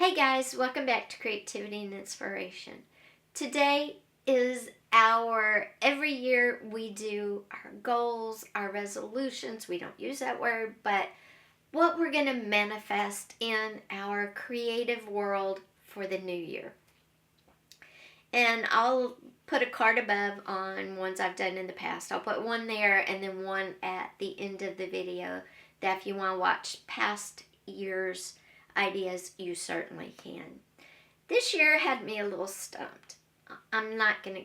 Hey guys, welcome back to Creativity and Inspiration. Today is every year we do our goals, our resolutions. We don't use that word, but what we're going to manifest in our creative world for the new year. And I'll put a card above on ones I've done in the past. I'll put one there and then one at the end of the video that if you want to watch past years' ideas, you certainly can. This year had me a little stumped. I'm not going to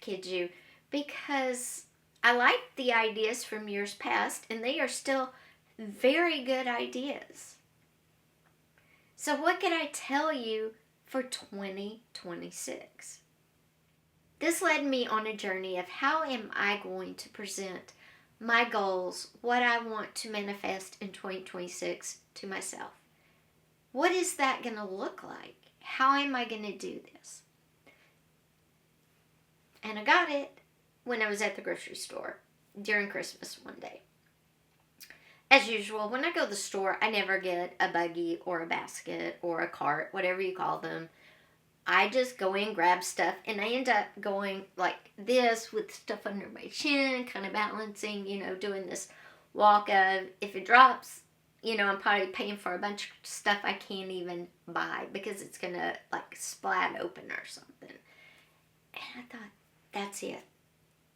kid you because I like the ideas from years past and they are still very good ideas. So what can I tell you for 2026? This led me on a journey of how am I going to present my goals, what I want to manifest in 2026 to myself. What is that going to look like? How am I going to do this? And I got it when I was at the grocery store during Christmas one day. As usual, when I go to the store, I never get a buggy or a basket or a cart, whatever you call them. I just go in, grab stuff, and I end up going like this with stuff under my chin, kind of balancing, doing this walk of if it drops, I'm probably paying for a bunch of stuff I can't even buy because it's going to like splat open or something. And I thought, that's it.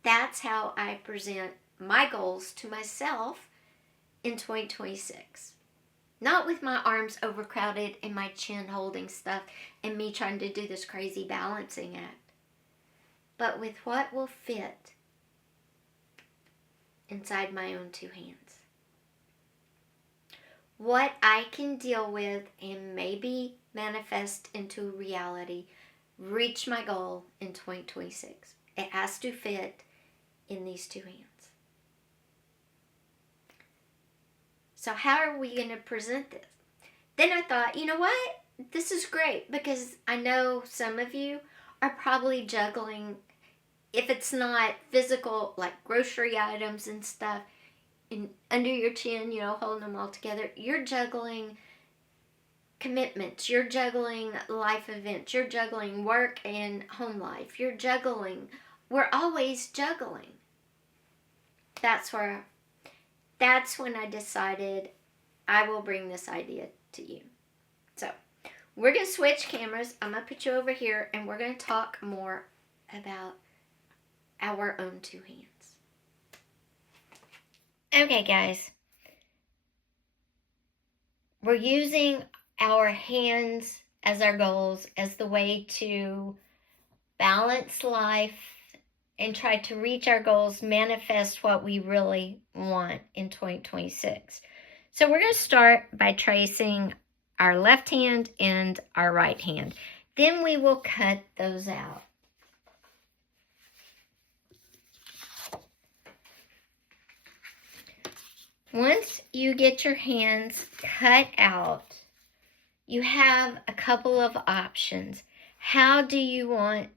That's how I present my goals to myself in 2026. Not with my arms overcrowded and my chin holding stuff and me trying to do this crazy balancing act, but with what will fit inside my own two hands. What I can deal with and maybe manifest into reality, reach my goal in 2026. It has to fit in these two hands. So how are we going to present this? Then I thought, you know what? This is great because I know some of you are probably juggling, if it's not physical, like grocery items and stuff, under your chin, holding them all together. You're juggling commitments. You're juggling life events. You're juggling work and home life. We're always juggling. That's when I decided I will bring this idea to you. So we're going to switch cameras. I'm going to put you over here and we're going to talk more about our own two hands. Okay, guys. We're using our hands as our goals, as the way to balance life and try to reach our goals, manifest what we really want in 2026. So we're going to start by tracing our left hand and our right hand. Then we will cut those out. Once you get your hands cut out, you have a couple of options. How do you want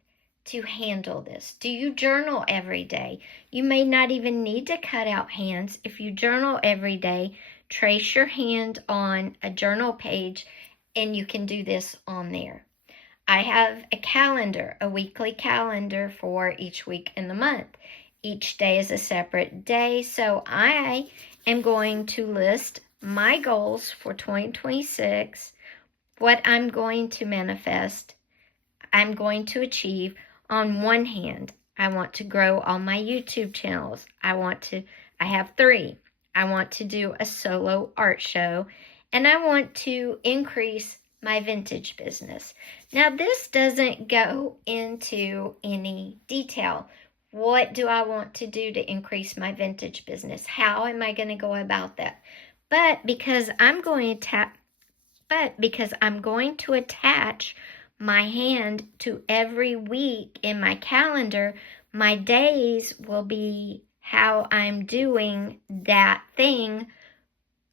to handle this? Do you journal every day? You may not even need to cut out hands. If you journal every day, trace your hand on a journal page and you can do this on there. I have a calendar, a weekly calendar for each week in the month. Each day is a separate day, so I am going to list my goals for 2026, what I'm going to manifest, I'm going to achieve. On one hand, I want to grow all my YouTube channels. I have 3. I want to do a solo art show, and I want to increase my vintage business. Now, this doesn't go into any detail. What do I want to do to increase my vintage business? How am I going to go about that? But because I'm going to attach my hand to every week in my calendar, my days will be how I'm doing that thing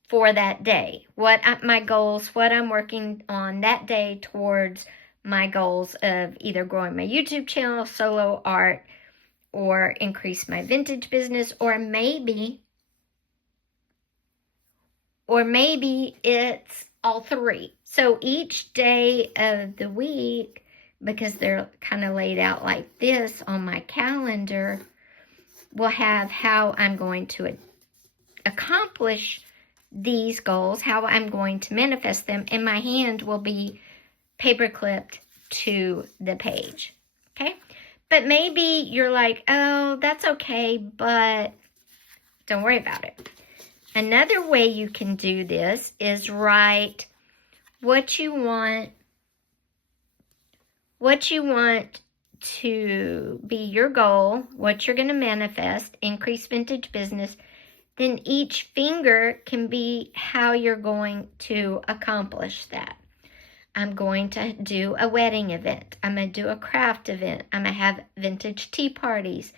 for that day. What my goals, what I'm working on that day towards my goals of either growing my YouTube channel, solo art, or increase my vintage business, or maybe it's all three. So each day of the week, because they're kind of laid out like this on my calendar, will have how I'm going to accomplish these goals, how I'm going to manifest them, and my hand will be paper clipped to the page. Okay? But maybe you're like, oh, that's okay, but don't worry about it. Another way you can do this is write what you want to be your goal, what you're going to manifest, increase vintage business. Then each finger can be how you're going to accomplish that. I'm going to do a wedding event. I'm going to do a craft event. I'm going to have vintage tea parties.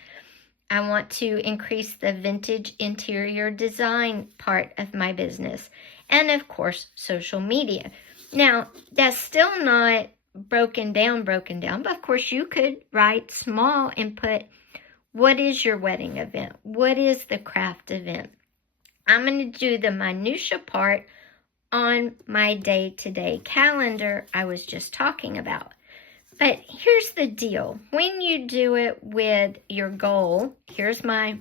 I want to increase the vintage interior design part of my business. And of course, social media. Now, that's still not broken down, but of course you could write small and put, what is your wedding event? What is the craft event? I'm going to do the minutia part on my day-to-day calendar I was just talking about. But here's the deal. When you do it with your goal, here's my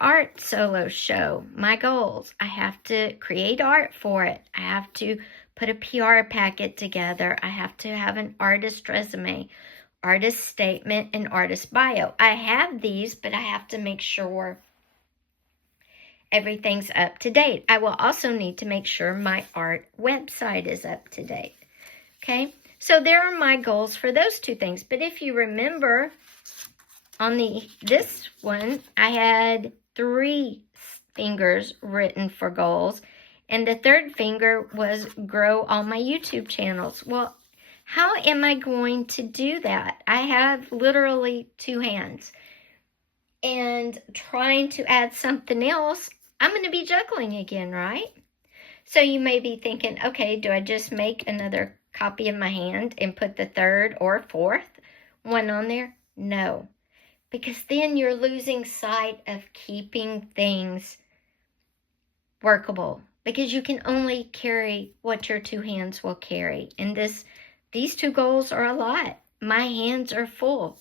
art solo show, my goals. I have to create art for it. I have to put a PR packet together. I have to have an artist resume, artist statement, and artist bio. I have these, but I have to make sure everything's up to date. I will also need to make sure my art website is up to date. Okay? So there are my goals for those two things. But if you remember, on this one, I had 3 fingers written for goals. And the third finger was grow all my YouTube channels. Well, how am I going to do that? I have literally 2 hands. And trying to add something else, I'm going to be juggling again, right? So you may be thinking, okay, do I just make another copy of my hand and put the 3rd or 4th one on there? No, because then you're losing sight of keeping things workable, because you can only carry what your 2 hands will carry. And these 2 goals are a lot. My hands are full.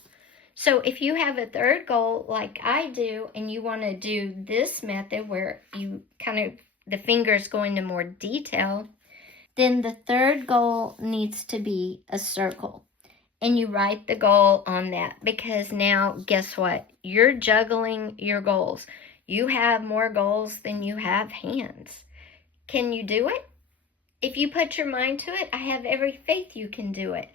So if you have a 3rd goal like I do, and you want to do this method where you kind of, the fingers go into more detail, then the 3rd goal needs to be a circle. And you write the goal on that, because now, guess what? You're juggling your goals. You have more goals than you have hands. Can you do it? If you put your mind to it, I have every faith you can do it.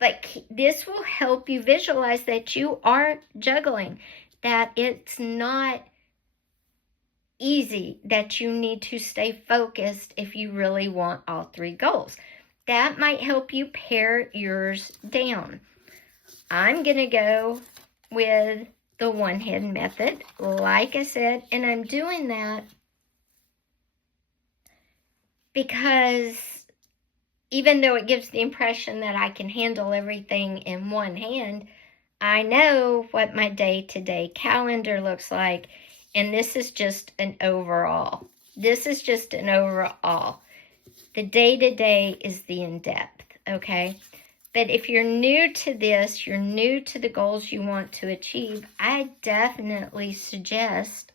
But this will help you visualize that you are juggling, that it's not easy, that you need to stay focused if you really want all 3 goals. That might help you pare yours down. I'm going to go with the one-hand method, like I said, and I'm doing that because even though it gives the impression that I can handle everything in one hand, I know what my day-to-day calendar looks like, and this is just an overall. This is just an overall. The day-to-day is the in-depth, okay? But if you're new to this, you're new to the goals you want to achieve, I definitely suggest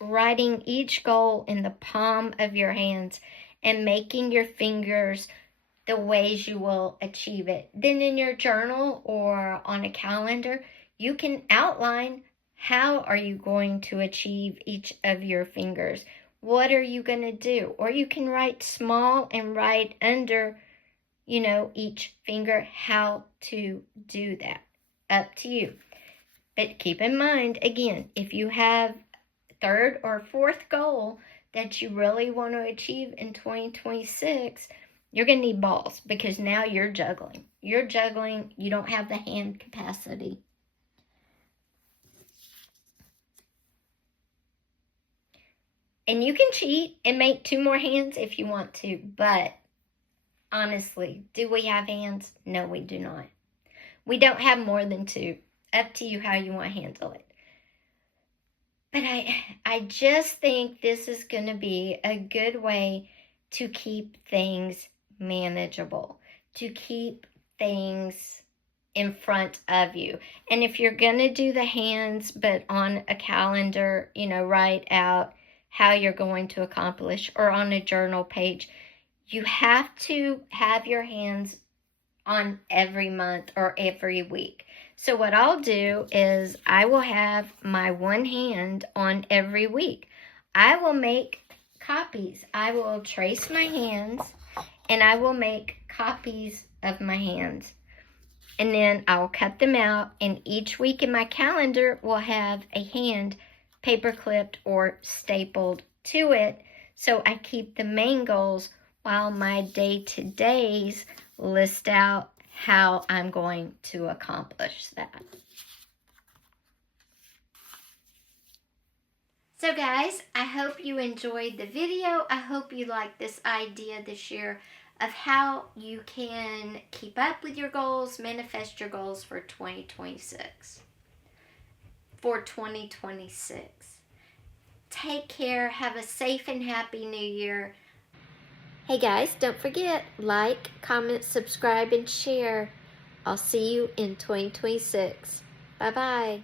writing each goal in the palm of your hands and making your fingers the ways you will achieve it. Then in your journal or on a calendar, you can outline how are you going to achieve each of your fingers. What are you going to do? Or you can write small and write under, each finger how to do that. Up to you. But keep in mind, again, if you have 3rd or 4th goal that you really want to achieve in 2026, you're going to need balls, because now you're juggling. You're juggling. You don't have the hand capacity. And you can cheat and make 2 more hands if you want to, but honestly, do we have hands? No, we do not. We don't have more than 2. Up to you how you want to handle it. But I just think this is going to be a good way to keep things manageable, to keep things in front of you. And if you're going to do the hands, but on a calendar, write out how you're going to accomplish, or on a journal page, you have to have your hands on every month or every week. So what I'll do is I will have my one hand on every week. I will make copies. I will trace my hands and I will make copies of my hands. And then I'll cut them out, and each week in my calendar will have a hand paper clipped or stapled to it, so I keep the main goals while my day-to-days list out how I'm going to accomplish that. So guys, I hope you enjoyed the video. I hope you liked this idea this year of how you can keep up with your goals, manifest your goals for 2026. Take care. Have a safe and happy new year. Hey guys, don't forget, like, comment, subscribe, and share. I'll see you in 2026. Bye-bye.